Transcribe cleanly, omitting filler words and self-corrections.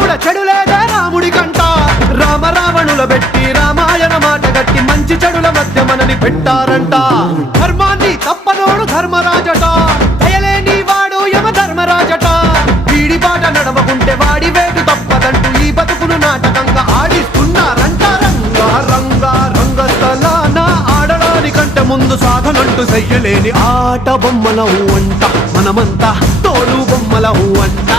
కూడా చెడు లేదే రాముడి కంట. రామ రావణుల పెట్టి రామాయణ మాట గట్టి మంచి చెడుల మధ్య మనని పెట్టారంట. ధర్మాన్ని తప్పనోడు ధర్మరాజట, దయలేని వాడు యమ ధర్మరాజట. వీడి బాట నడవకుంటే వాడి వేటు తప్పదంటూ ఈ బతుకును నాటకంగా ఆడిస్తున్నారంట. రంగా రంగా రంగస్థలాన ఆడడానికంటే ముందు సాధనంటూ చెయ్యలేని ఆట బొమ్మలవు అంట. మనమంతా తోలు బొమ్మలవు అంట.